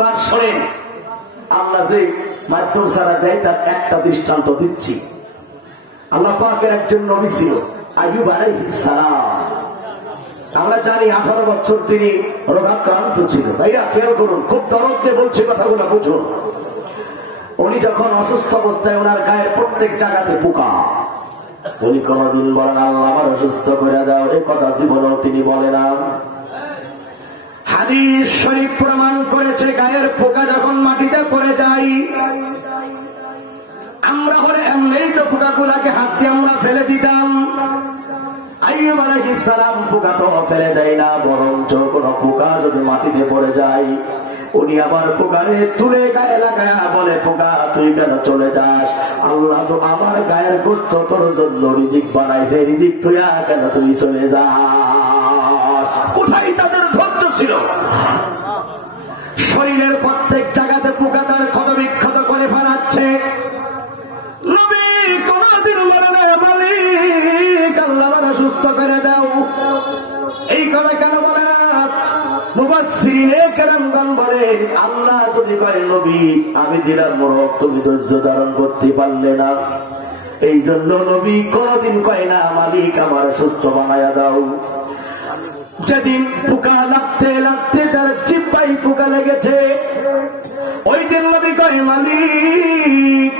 এবার শোনেন, আল্লাহ যে মাধ্যম ছাড়া দেয় তার একটা দৃষ্টান্ত দিচ্ছি। আল্লাহ পাকের একজন নবী ছিল আইয়ুব আলাইহিস সালাম। আমরা জানি 18 বছর তিনি রোগাক্রান্ত ছিল। ভাইরা খেয়াল করুন, খুব দরদ দিয়ে বলছে কথাগুলো বুঝুন। উনি যখন অসুস্থ অবস্থায় ওনার গায়ের প্রত্যেক জায়গাতে পোকা, উনি কোনদিন বলেন আল্লাহ আমার অসুস্থ করে দাও, এই কথা জীবনেও তিনি বলে না। হাদিস শরীফ প্রমাণ করেছে গায়ের পোকা যখন মাটিতে পড়ে যায়, আমরা হলে এমনি তো পোকাগুলাকে হাত দিয়ে আমরা ফেলে দিতাম। আইয়ুব আলাইহিস সালাম পোকা তো ফেলে দেয় না, বরঞ্চ কোন পোকা যদি মাটিতে পড়ে যায় উনি আবার পোকারে তুলে গায়ে লাগায়া বলে, পোকা তুই কেন চলে যাস? আল্লাহ তো আমার গায়ের গোশত তোর জন্য রিজিক বানাইছে, রিজিক তুইয়া কেন তুই চলে যাস? কোথায় তাদের ধৈর্য ছিল? শরীরের প্রত্যেক জায়গাতে পোকা তার ক্ষত বিক্ষত করে ফেলাচ্ছে। নবী কোনদিন বলে না মালিক আল্লাহ আমাকে সুস্থ করে দাও, এই কথা কেন বলে না? মুফাসসিরিনে কেরামগণ বলে আল্লাহ যদি কয় নবী আমি দিলাম মোরগ, তুমি ধৈর্য ধারণ করতে পারলে না, এই জন্য নবী কোনদিন কয় না মালিক আমার সুস্থ বানায়া দাও। যেদিন পোকা লাগতে লাগতে তার জিহ্বায় পোকা লেগেছে, ওই দিন নবী কয় মালিক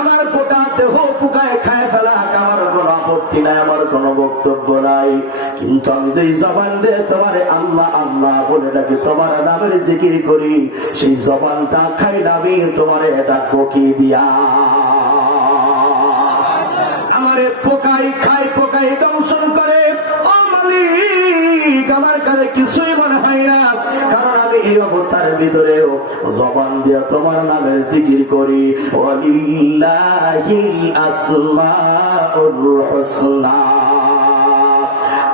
আমার গোটা দেহ পোকায় খায় ফেলা, আমার কোন আপত্তি নাই, আমার কোন বক্তব্য নাই, কিন্তু আমি যেই জবান দিয়ে তোমার আল্লাহ আল্লাহ বলে ডাকি, তোমার নামের জিকির করি, সেই জবানটা খাই নামি তোমারে ডাকবো কি দিয়া? আমারে পোকাই খায়, পোকাই দংশন করে, ও মালিক আমার কাছে কিছুই মনে হয় না, কারণ আমি এই অবস্থার ভিতরেও জবান দিয়ে তোমার নামের জিকির করি। ওয়ালিল্লাহিল আসমাউল হুসনা,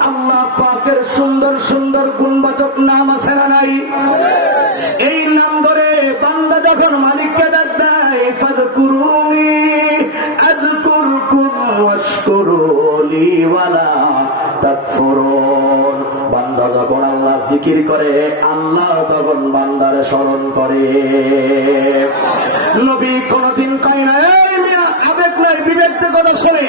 আল্লাহ পাকের সুন্দর সুন্দর গুণবাচক নাম আছে না নাই? এই নাম ধরে বান্দা যখন মালিককে ডাক দেয়, ফাযকুরুনি আযকুরকুম ওয়াশকুরুলি ওয়ালা তাকফুরুন, বান্দা যখন আল্লাহ জিকির করে আল্লাহ তখন বান্দারে স্মরণ করে। নবী কোনদিন কয় না এই মিয়া আবেগ নাই বিবেক দিয়ে কথা শোনে।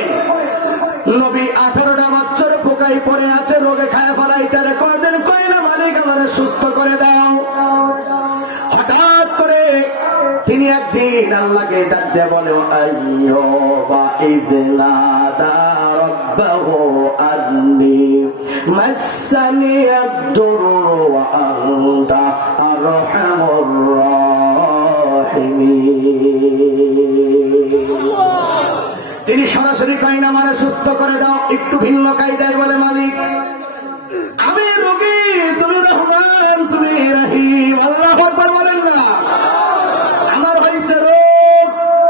নবী 18টা বাচ্চার পোকায় পড়ে আছে, রোগে খায় ফেলাই, তারে কোনদিন কয় না মালিক আমারে সুস্থ করে দাও। হঠাৎ করে তিনি একদিন আল্লাহকে ডাক দিয়ে বলে, আইয়ুবা ইয নাদা রাব্বাহু আন্নী মাসসানি আদ-দুররু ওয়া আনতা আরহামুর রাহিমিন। তিনি সরাসরি কয় না মানে সুস্থ করে দাও, একটু ভিন্ন কায়দায় বলে মালিক আমি রোগী, তুমি রহমান, তুমি রহিম। আল্লাহু আকবার বলেন না? আমার হইছে রোগ,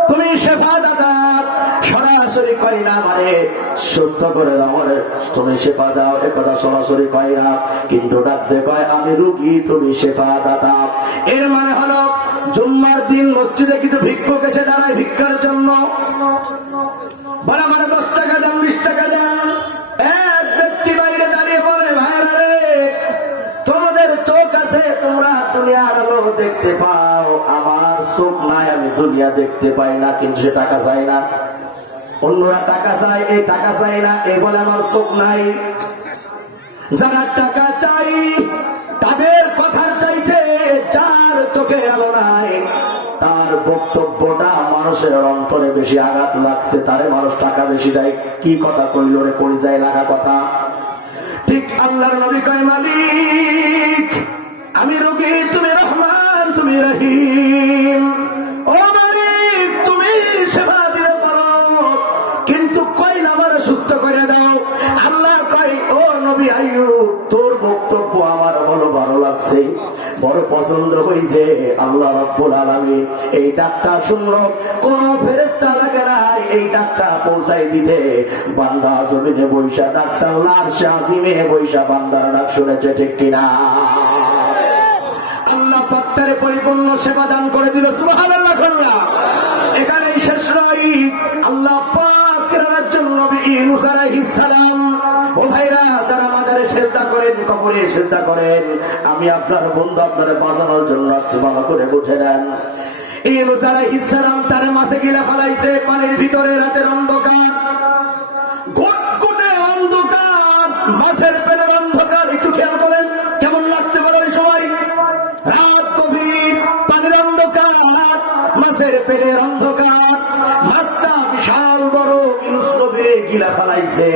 তুমি শেফা দাতা। সরাসরি কয় না মানে সুস্থ করে দাও, মানে তুমি শেফা দাও, একথা সরাসরি কয় না, কিন্তু ডাকতে কয় আমি রোগী, তুমি শেফা দাতা। এর মানে হলো জুম্মার দিন মসজিদে কিন্তু ভিক্ষুক এসে দাঁড়ায় ভিক্ষার জন্য, বলে মানে 10 টাকা দাম, 20 টাকা দাম। এক ব্যক্তি বাইরে দাঁড়িয়ে বলে, ভাইরা রে তোমাদের চোখ আছে, তোমরা দুনিয়ার আলো দেখতে পাও, আমার চোখ নাই, আমি দুনিয়া দেখতে পাই না, কিন্তু সে টাকা চাই না। অন্যরা টাকা চায়, এই টাকা চাই না, এই বলে আমার চোখ নাই। যারা টাকা চাই তাদের কথার চাইতে যার চোখে আলো নাই তার বক্তব্যটা মানুষের অন্তরে বেশি আঘাত লাগছে, তারে মানুষ টাকা বেশি দেয়। কি কথা কইল রে, পড়ে যায় লাগা কথা। ঠিক আল্লাহর নবী কয় মালিক আমি রোগী, তুমি রহমান, তুমি রহিম। ও মালিক তুমি সেবা দিতে পারো, কিন্তু কই না আমারে সুস্থ করে দাও। আল্লাহ কয় ও নবী আইয়ুব তোর বক্তব্য আমার বড় ভালো লাগছে, বড় পছন্দ হয়েছে। আল্লাহ রাব্বুল আলামিন এই ডাকটা শুনলো, কোন ফেরেশতা লাগে না এই ডাকটা পৌঁছাই দিতে। বান্দা জমিনে বৈশা ডাকছে, আল্লাহর আরশে আজিমে বৈশা বান্দার ডাক শুনেছে, ঠিক কিনা? আল্লাহ পাক তারে পরিপূর্ণ সেবা দান করে দিল। সুবহানাল্লাহ। এখানেই শেষ নয়, আল্লাহ পাক একজন নবী ইউনূস আলাইহিস সালাম ও ভাইরা, যারা মাজারে সেজদা করেন, কবরে সেজদা করেন, আমি আপনার বন্ধু আপনারে বাঁচানোর জন্য আসছি, ভালো করে বুঝে নেন। ইউনূস আলাইহিস সালাম তার মাছে গিলা ফেলাইছে পানির ভিতরে, রাতের অন্ধকার, ঘুটঘুটে অন্ধকার, মাছের পেটের অন্ধকার। একটু খেয়াল করেন কেমন লাগতে পারে ওই সময়। রাত গভীর, পানির অন্ধকার, মাছের পেটের অন্ধকার, মাছটা বিশাল বড়, ইউনূস নবীরে গিলা ফেলাইছে,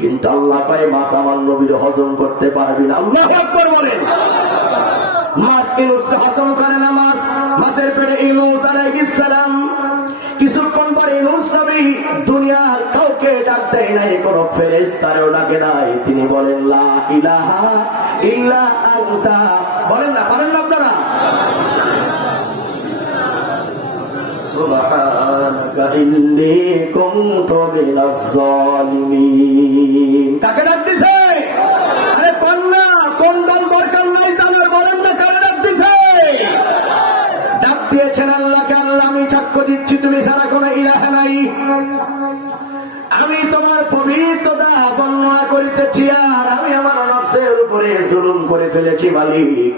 কিন্তু আল্লাহ কয় মাছ আমার নবীর হজম করতে পারবি না। আল্লাহু আকবার বলেন। মাছ ইউনূস হজম করে না, মাছের পেটে ইউনূস আলাইহিস সালাম। কিছুক্ষণ পরে ইউনূস নবী দুনিয়ার কাউকে ডাক দেয় নাই, কোন ফেরেশতারেও ডাকে নাই, তিনি বলেন লা ইলাহা ইল্লা আনতা। বলেন না, পারেন না আপনারা? সুবহানাকা ইন্নী কুনতু মিনাজ জালিমিন। কাকে ডাক দিছে? আরে কন্যা, কোন দল দরকার নাই জানার, বলেন না কারে ডাক দিছে? ডাক দিয়েছেন আল্লাহকে। আল্লাহ, আমি সাক্ষ্য দিচ্ছি তুমি ছাড়া কোনো ইলাহ নাই। আমি তোমার পবিত্রতা বর্ণনা করিতেছি, আর আমি আমার নফসের উপরে জুলুম করে ফেলেছি মালিক।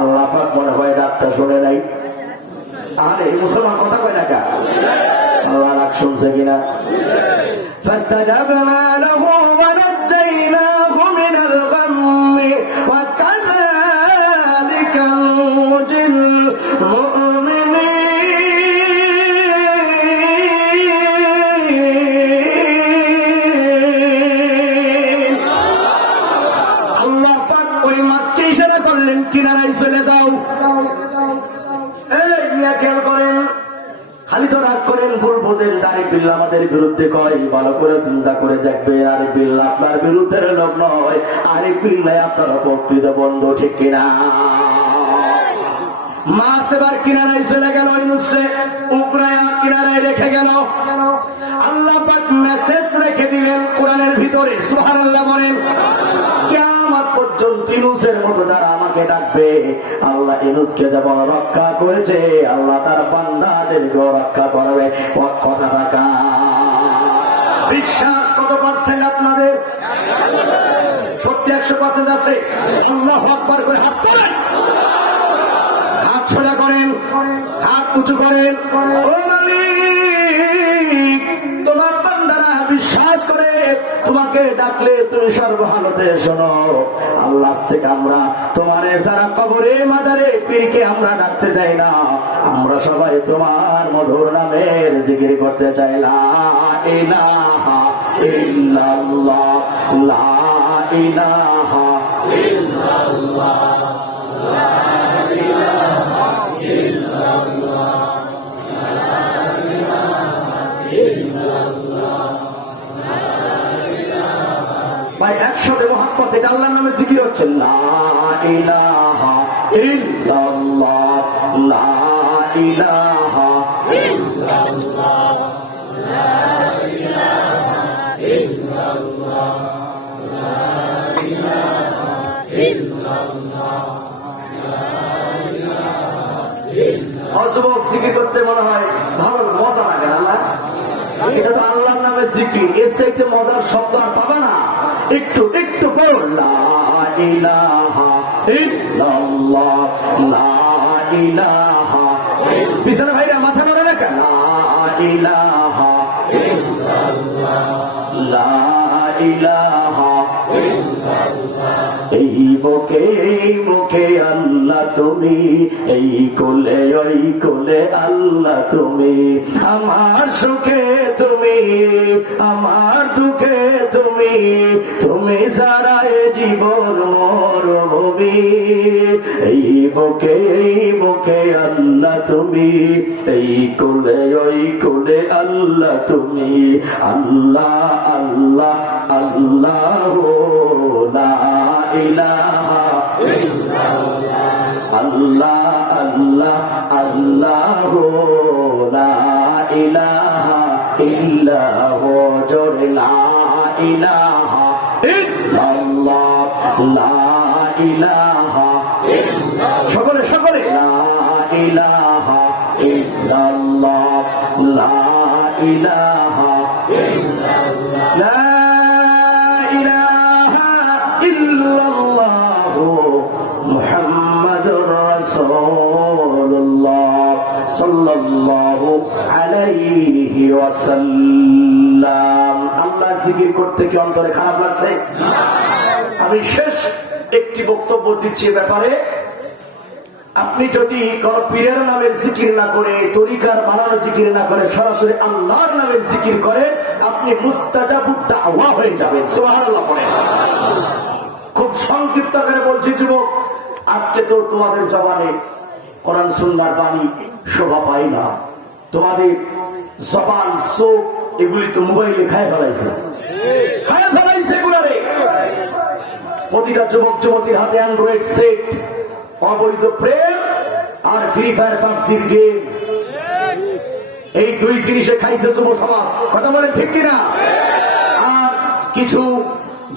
আল্লাহ পাক মনে হয় ডাকটা শুনে নাই। আরে মুসলমান কথা কয় না কা? আল্লাহ ডাক শুনছে কিনা? ফাস্তাজাবনা লাহু ওয়া নাজ্জাইনাহু মিনাল গাম্মি ওয়া কাযালিকা নুজিল মুমিনিন। আল্লাহ পাক ওই মাছকে ইশারা করলেন, কিনারায় চলে যাও। খেয়াল করেন, খালি তো রাগ করেন, ভুল বোঝেন। আরিফ বিল্লাহ আমাদের বিরুদ্ধে কয়, ভালো করে চিন্তা করে দেখবে, আরিফ বিল্লাহ আপনার বিরুদ্ধে লোক নয়, আরিফ বিল্লাহ আপনার প্রকৃত বন্ধু, ঠিক কিনা? মাছ এবার কিনারায় চলে গেল, ইউনূসে উপরায়া কিনারায় রেখে গেল। আল্লাহ পাক মেসেজ রেখে দিলেন কোরআনের ভিতরে, সুবহানাল্লাহ বলেন। কিয়ামত পর্যন্ত ইউনূসের মতো যারা আমাকে ডাকবে, আল্লাহ ইউনূসকে যেমন রক্ষা করেছে, আল্লাহ তার বান্দাদেরকেও রক্ষা করবে। কথা রাখা বিশ্বাস কত পার্সেন্ট আপনাদের? সত্যি 100% আছে? আল্লাহু আকবার করে হাত তোলেন, হাত সোজা করেন, হাত উঁচু করেন। ও মালিক, তোমার বান্দারা বিশ্বাস করে তোমাকে ডাকলে তুমি সর্বহালতে শোনো। আল্লাহ থেকে আমরা তোমার যারা কবরে মাজারে পীরকে আমরা ডাকতে চাই না, আমরা সবাই তোমার মধুর নামের জিকির করতে চাই। লা ইলাহা ইল্লাল্লাহ, লা ইলাহা ইল্লাল্লাহ, লা ইলাহা ইল্লাল্লাহ, লা ইলাহা ইল্লাল্লাহ। ভাই একসাথে মুহাব্বত, এটা আল্লাহর নামে জিকির হচ্ছে। লা ইলাহা ইল্লাল্লাহ, লা ইলাহা ইল্লাল্লাহ, লা ইলাহা ইল্লাল্লাহ, লা ইলাহা ইল্লাল্লাহ, লা ইলাহা ইল্লাল্লাহ। যুবক, জিকির করতে মনে হয় ভালো মজা লাগে না? এটা তো আল্লাহর নামে জিকির, এর চাইতে মজার শব্দ আর পাবা না। একটু একটু পড়ো, লা ইলাহা ইল্লাল্লাহ, লা ইলাহা। পিছনে ভাইরা মাথা ধরে রাখা, লা ইলাহা ইল্লাল্লাহ, লা ইলাহা ইল্লাল্লাহ। এই মুখে আল্লাহ তুমি, এই কোলে ওই কোলে আল্লাহ তুমি, আমার সুখে তুমি, আমার দুঃখে তুমি, তুমি সারা জীবন মরুভূমি। এই মুখে আল্লাহ তুমি, এই কোলে ওই কোলে আল্লাহ তুমি, আল্লাহ আল্লাহ আল্লাহ, লা ইলাহা ইল্লাল্লাহ, আল্লাহ আল্লাহ আল্লাহ, লা ইলাহা ইল্লাহ। জোরে লা ইলাহা ইল্লাল্লাহ, লা ইলাহা ইল্লাল্লাহ। সকলে সকলে, লা ইলাহা ইল্লাল্লাহ, লা ইলাহা ইল্লাল্লাহ, লা ইলাহা সাল্লাল্লাহু আলাইহি ওয়াসাল্লাম। আল্লাহ জিকির করতে কি অন্তরে খারাপ লাগছে? আমি শেষ একটি বক্তব্য দিচ্ছি ব্যাপারে। আপনি যদি কোন পীরের নামের জিকির না করে, তরিকার বানানো জিকির না করে, সরাসরি আল্লাহর নামের জিকির করে, আপনি মুস্তাজাবুদ দাওয়া হয়ে যাবেন। সুবহানাল্লাহ পড়েন। খুব সংক্ষিপ্ত করে বলছি যুবক, আজকে তো তোমাদের জবানে কোরআন সুন্নাহর বাণী শোভা পায় না। তোমাদের জবান, চোখ এগুলি তো মোবাইলে খায় ফেলাইছে, প্রতিটা যুবক যুবতীর হাতে অ্যান্ড্রয়েড সেট, অবৈধ প্রেম আর ফ্রি ফায়ার পাবজির গেম, এই দুই জিনিসে খাইছে যুব সমাজ। কথা বলেন ঠিক কিনা? আর কিছু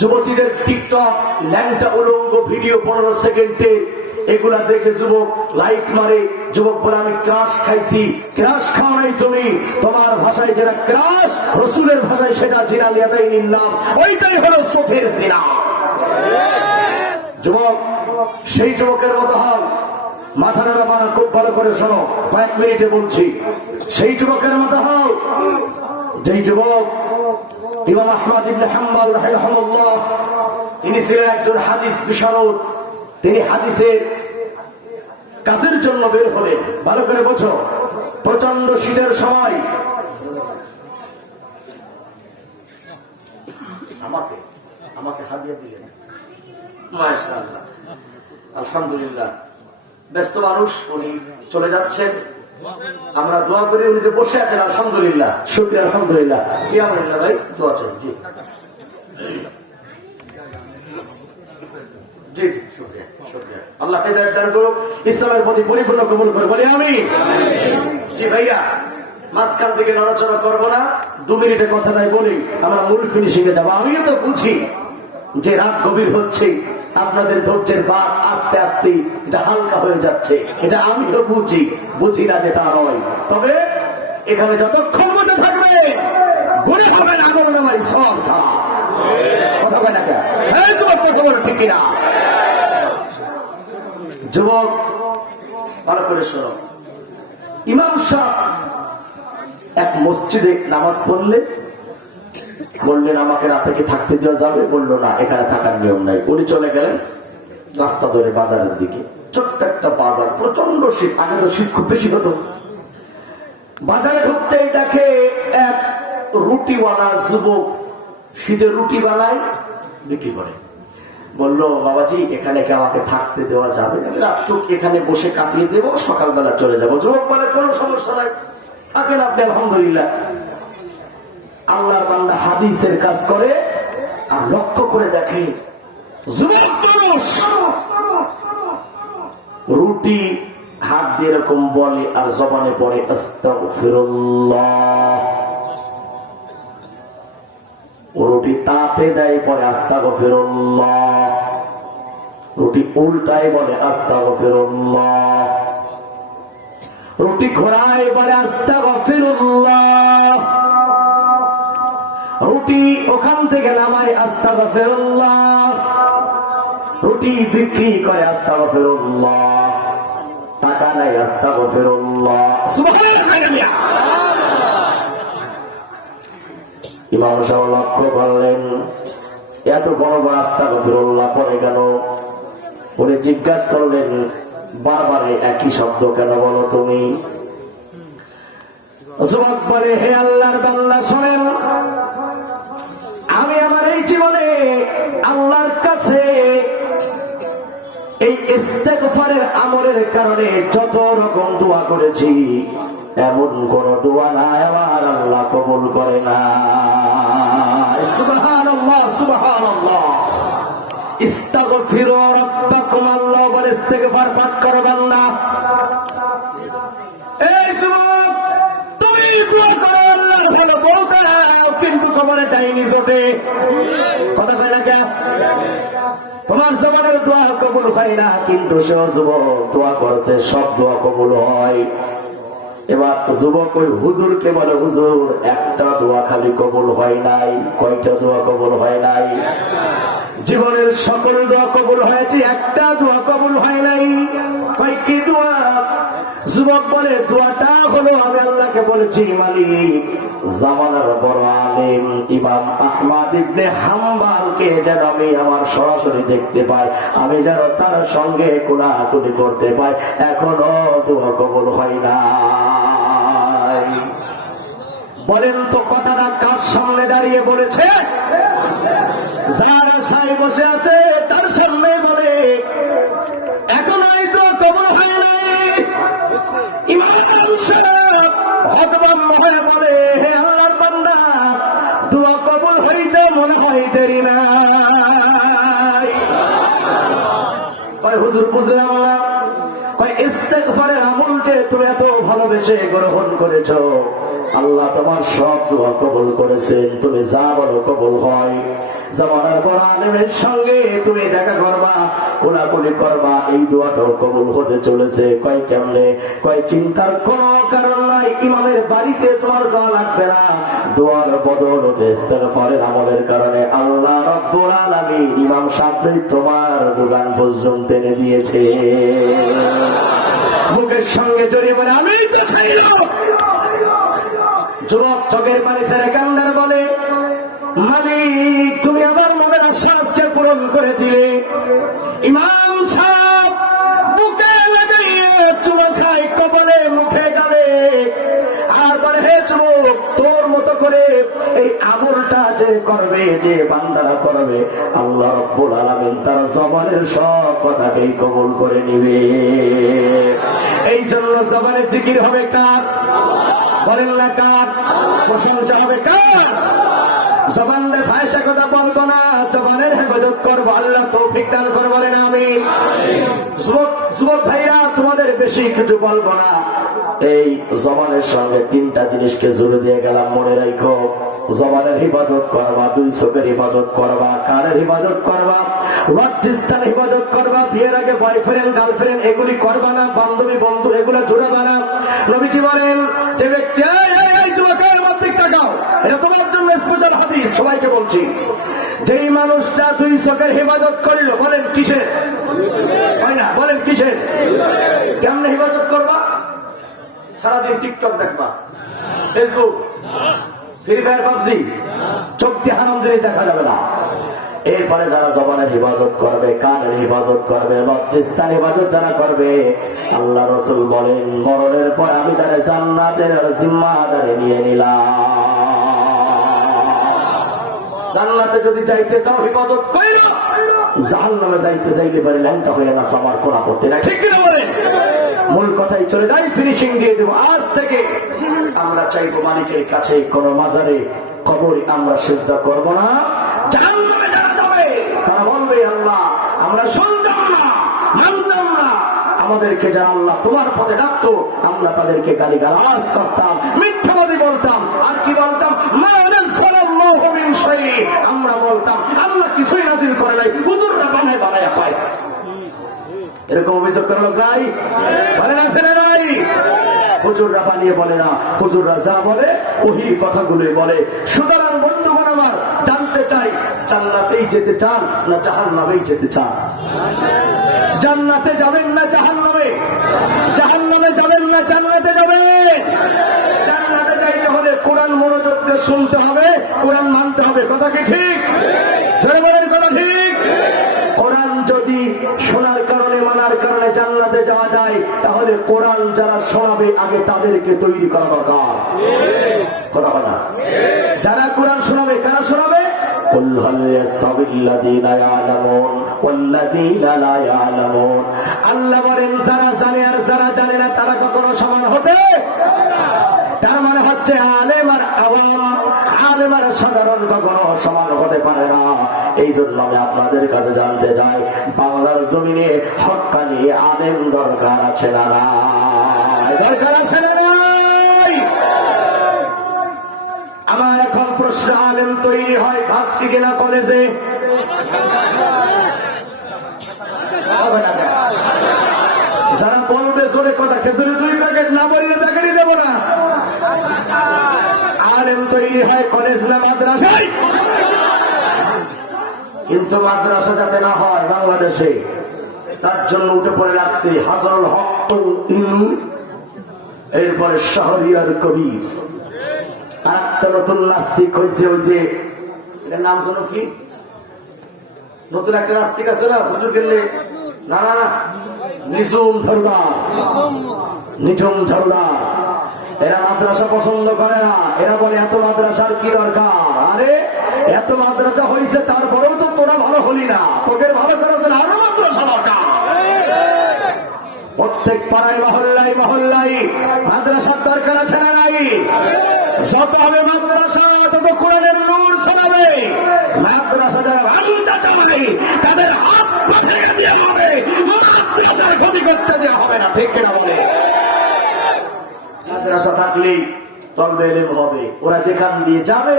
যুবতীদের টিকটক, ল্যাংটা উলঙ্গ ভিডিও 15 সেকেন্ডে, এগুলা দেখে যুবক লাইট মারে। যুবক বলে আমি ক্রাশ খাইছি। ক্রাশ খাও নাই তুমি, তোমার ভাষায় যেটা ক্রাশ, রসুলের ভাষায় সেটা জিনা লিয়াদাইনিন নাফস, ওইটাই হলো চোখের জিনা। যুবক সেই যুবকের মতো হও। মাথা নাড়া মারা খুব ভালো করে শোনো, কয়েক মিনিটে বলছি। সেই যুবকের মতো হও যেই যুবক ইমাম আহমদ ইবনে হাম্বল রাহিমাহুল্লাহ, তিনি ছিলেন একজন হাদিস বিশারদ। তিনি হাদিসের কাজের জন্য বের হলেন। ভালো করে বোঝো, প্রচন্ড শীতের সময় আমাকে হাদিয়া দিলেন, মাশাআল্লাহ, আলহামদুলিল্লাহ। ব্যস্ত মানুষ, উনি চলে যাচ্ছেন, আমরা দোয়া করি। উনি যে বসে আছেন, আলহামদুলিল্লাহ, শুকরিয়া, আলহামদুলিল্লাহ, কিয়ামুল্লাহ ভাই, দোয়া চলুন। জি জি, শুকরিয়া, শুকরিয়া। আল্লাহ হেদায়েত দান করুক, ইসলামের প্রতি পরিপূর্ণ কবুল করে, বলি আমিন। জি ভাইয়া, মাঝখান থেকে নড়াচড়া করবো না, 2 মিনিটে কথাটাই বলি, আমরা মূল ফিনিশিং এ যাবো। আমিও তো বুঝি যে রাত গভীর হচ্ছে, আপনাদের ধৈর্যের বাদ আস্তে আস্তে এটা হালকা হয়ে যাচ্ছে, এটা আমিও বুঝি না যে তা নয়। তবে এখানে যতক্ষণ মধ্যে থাকবে ঘুরে হবেন আমল নামায় সব সারা। কথা বলে না কেন? যুবক কথা বলো ঠিক কিনা? যুবক ভালো করে শোনো। ইমাম সাহেব এক মসজিদে নামাজ পড়লে বললেন, আমাকে রাতে কি থাকতে দেওয়া যাবে? বললো না, এখানে থাকার নিয়ম নাই। উনি চলে গেলেন রাস্তা ধরে বাজারের দিকে। ছোট্ট একটা বাজার, প্রচন্ড শীত, আগে তো শীত খুব বেশি হতো। বাজারে ঢুকতেই দেখে এক রুটিওয়ালা যুবক শীতের রুটি বানায়, বিক্রি করে। বললো, বাবাজি এখানে কি আমাকে থাকতে দেওয়া যাবে? রাত্র এখানে বসে কাটিয়ে দেবো, সকালবেলা চলে যাবো। যুবক বলে, কোনো সমস্যা নাই, থাকেন আপনি, আলহামদুলিল্লাহ। আল্লাহর বান্দা হাদিসের কাজ করে আর লক্ষ্য করে দেখে যুবক মানুষ রুটি হাত দিয়ে এরকম বলে আর জবানে পড়ে আস্তাগফিরুল্লাহ। রুটি তাতে দেয়, পরে আস্তাগফিরুল্লাহ। রুটি উল্টায়, বলে আস্তাগফিরুল্লাহ। রুটি ঘোরায়, বলে আস্তাগফিরুল্লাহ। রুটি ওখান থেকে নামায়, আস্তাগফিরুল্লাহ। রুটি বিক্রি করে, আস্তাগফিরুল্লাহ। টাকা নাই, আস্তাগফিরুল্লাহ। সুবহানাল্লাহ। ইমাম সাহেব লক্ষ্য করলেন, এত বড় বড় আস্তাগফিরুল্লাহ পড়ে কেন? উনি জিজ্ঞাসা করলেন, বারবার একই শব্দ কেন বলো তুমি? যুবক বলে, হে আল্লাহর বান্দা শোনেন, আমি আমার এই জীবনে আল্লাহর কাছে এই ইস্তেগফারের আমলের কারণে যত রকম দোয়া করেছি, এমন কোন দোয়া নাই আমার আল্লাহ কবুল করে না। সুবহানাল্লাহ, সুবহানাল্লাহ। ইস্তাগফিরু রাব্বাকুম, আল্লাহ বলে ইস্তেগফার পাঠ করো বান্দা। এই যুবক, তুমি দোয়া করো, আল্লাহর ভালো বলতে নাও, কিন্তু কবরে ডাইনি জোটে। কথা কয় না কেন? তোমার জবানের দোয়া কবুল হয় না, কিন্তু সে যুবক দোয়া করেছে, সব দোয়া কবুল হয়। এবার যুবক ওই হুজুরকে বলে, হুজুর একটা দোয়া খালি কবুল হয় নাই। কয়টা দোয়া কবুল হয় নাই? জীবনের সকল দোয়া কবুল হয়েছে, একটা দোয়া কবুল হয় নাই। কয় কি দোয়া? যুবক বলে দোয়াটা হলো আমি আল্লাহকে বলেছি মালিক জামানার বড় আলেম ইমাম আহমদ ইবনে হাম্বলকে যেন আমি আমার সরাসরি দেখতে পাই, আমি যেন তার সঙ্গে কোলাকুলি করতে পাই। এখনো দোয়া কবুল হয় না। বলেন তো কথাটা কার সামনে দাঁড়িয়ে বলেছে? যার আশায় বসে আছে তার সামনে বলে এখন হয়তো কবর হয় নাই। ইমাম সাহেব ভগবান হয়ে বলে হে আল্লাহর বান্দা দোয়া কবুল হইতে মনে হয় দেরি নাই। হুজুর বুঝলাম না, ইস্তেগফারের আমলকে তুমি এত ভালোবেসে গ্রহণ করেছো, আল্লাহ তোমার সব দোয়া কবুল করেছেন, তুমি যা বলো কবুল হয়। জামানার বড় আলেমের সঙ্গে তুমি দেখা করবা, কোলাকুলি করবা, এই দোয়াটাও কবুল হতে চলেছে। কয় কেমনে? কয় চিন্তার কোন কারণ নাই, ইমামের বাড়িতে তোমার যাওয়া লাগবে না, দোয়ার বদৌলতে ইস্তেগফারের আমলের কারণে আল্লাহ রাব্বুল আলামিন ইমাম সাহেব তোমার দোকান পর্যন্ত এনে দিয়েছে। মুখের সঙ্গে জড়িয়ে বলে আমি তো চাইলাম। যুবক চোখের পানি ছেড়ে কান্দার বলে মালিক তুমি আমার মনের আশা আজকে পূরণ করে দিলে। ইমাম সাহেব বুকে লাগাইয়ে চুমো খায় কপালে মুখে গালে আর বলে হে যুবক তোর মতো করে এই আমলটা যে করবে, যে বান্দারা করবে, আল্লাহ রাব্বুল আলামিন তার জবানের সব কথাকেই কবুল করে নিবে। এই জন্য জবানে জিকির হবে কার? বলেন না কার? প্রশংসা হবে কার? জবানের ফায়সা কথা বলবো না, জবানের হেফাজত করবো, আল্লাহ তৌফিক দান করে বলেন আমিন। যুবক ভাইরা তোমাদের বেশি কিছু বলবো না, এই জবানের সঙ্গে তিনটা জিনিসকে জুড়ে দিয়ে গেলাম, মনে রাখো। জবানের হিফাজত করবা, দুই চোখের হিফাজত করবা, কানের হিফাজত করবা, ওয়াজিস্তান হিফাজত করবা, বিয়ের আগে বয়ফ্রেন্ড গার্লফ্রেন্ড এগুলি করবা না, বান্ধবী বন্ধু এগুলো জোড়াবা না। নবীজি বলেন যে ব্যক্তি এটা তোমার জন্য স্পেশাল হাদিস, সবাইকে বলছি, যেই মানুষটা দুই চোখের হেফাজত করলো, বলেন কিসের? হয় না, বলেন কিসের? কেমনে হেফাজত করবা? সারাদিন টিকটক দেখবা, ফেসবুক, ফ্রি ফায়ার, পাবজি, চোখ দিয়ে হারাম জিনিস দেখা যাবে না। এরপরে যারা জবানের হিফাজত করবে, কানের হিফাজত করবে, লজ্জাস্থান হিফাজত যারা করবে, আল্লাহ রাসূল বলেন মরণের পর আমি তার জান্নাতের জিম্মাদারি নিয়ে নিলাম। জান্নাতে যদি যাইতে চাও হিফাজত কইরো, জাহান্নামে যাইতে চাইলে পারে ল্যাংটা হয়ে না সবার কোনা করতে না, ঠিক কিনা বলেন? মূল কথাই চলে যাই, ফিনিশিং দিয়ে দেবো। আজ থেকে আমরা চাইবো মালিকের কাছে কোন মাজারে কবরে আমরা সিজদা করব না। জাহান্নামে যারা যাবে তারা বলবে আল্লাহ আমরা শুনতাম না, মানতাম না, আমাদেরকে যারা আল্লাহ তোমার পথে ডাকতো আমরা তাদেরকে গালিগালাজ করতাম, মিথ্যাবাদী বলতাম, আর কি বলতাম? আমরা বলতাম আল্লাহ কিছুই নাজিল করে নাই, হুজুররা বানায় বানায় পায়। এরকম অভিযোগ করা লোক নাই? বলে না ছেলে নাই? হুজুররা বানিয়ে বলে না, হুজুররা যা বলে ওহির কথাগুলো বলে। সুতরাং বন্ধুগণ আমার জানতে চাই, জান্নাতেই যেতে চান না জাহান্নামেই যেতে চান? জান্নাতে যাবেন না জাহান্নামে? জাহান্নামে যাবেন না জান্নাতে যাবেন? জান্নাতে যাইতে হলে কোরআন মনোযোগ দিয়ে শুনতে হবে, কোরআন মানতে হবে, কথা কি ঠিক? জনগণের কথা ঠিক? কোরআন যদি শোনার কারণে মানার কারণে জান্নাতে যাওয়া যায়, তাহলে কোরআন যারা শোনাবে আগে তাদেরকে তৈরি করা দরকার, কথা বলে না? যারা কোরআন শোনাবে কারা শোনাবে? قل هل يستوي الذين يعلمون والذين لا يعلمون। আল্লাহ বলেন যারা জানে আর যারা জানে না তারা কখনো সমান হতে, তার মানে হচ্ছে আলেম আর আওয়াম, আলেম আর সাধারণ কখনো সমান হতে পারে না। এই জন্য আমি আপনাদের কাছে জানতে চাই, বাংলার জমিনে হক্কানি আলেম দরকার আছে না নাই? দরকার আছে না নাই? আমার এখন প্রশ্ন, আলেম তৈরি হয় ভাবছি কিনা কলেজে? যারা বলবে জোরে কথা, খেজুরি 2 প্যাকেট না বললে প্যাকেটই দেবো না। আলেম তৈরি হয় কলেজ না মাদ্রাসায়? কিন্তু মাদ্রাসা যাতে না হয় বাংলাদেশে, তার জন্য উঠে পড়ে লাগছে হাসানুল হক এরপরে শাহরিয়ার কবির, আর একটা নতুন নাস্তিক হয়েছে, ওই যে এটার নাম যেন কি, নতুন একটা নাস্তিক আছে না হুজুর গেলে, না না না, নিঝুম ঝাড়ুদার, নিঝুম ঝাড়ুদার। এরা মাদ্রাসা পছন্দ করে না, এরা বলে এত মাদ্রাসার কি দরকার, আরে এত মাদ্রাসা হয়েছে তারপরেও তো তোরা ভালো হলি না, তোকে ভালো করার জন্য আরো মাদ্রাসা দরকার। প্রত্যেক পাড়ায় মহল্লায় মহল্লায় মাদ্রাসার দরকার আছে না নাই? যত হবে মাদ্রাসা তত কোরআনের নূর ছড়াবে। মাদ্রাসা যারা ভাঙতে চায় তাদের হাত পা ভেঙে দেওয়া হবে, মাদ্রাসার ক্ষতি করতে দেওয়া হবে না, ঠিক কিনা বলে? মাদ্রাসা থাকলেই তলবে এলেম হবে, ওরা যেখান দিয়ে যাবে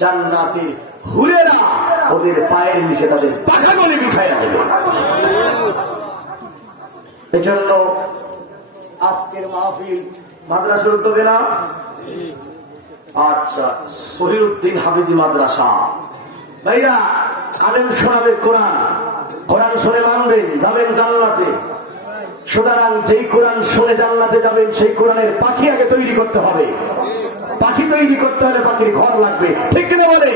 জান্নাতের হুরেরা ওদের পায়ের নিচে তাদের পাখাগুলি বিছাইয়া দেবে। এজন্য আজকের মাহফিল মাদ্রাসার উদ্যোগে না? আচ্ছা, সহিরুদ্দিন হাফিজি মাদ্রাসা ভাইরা আলেম শোনাবে কোরআন, কোরআন শুনে মানবেন, যাবেন জান্নাতে। সুতরাং যেই কোরআন শুনে জান্নাতে যাবেন সেই কোরআনের পাখি আগে তৈরি করতে হবে। পাখি তৈরি করতে হলে পাখির ঘর লাগবে, ঠিক কিনা বলে?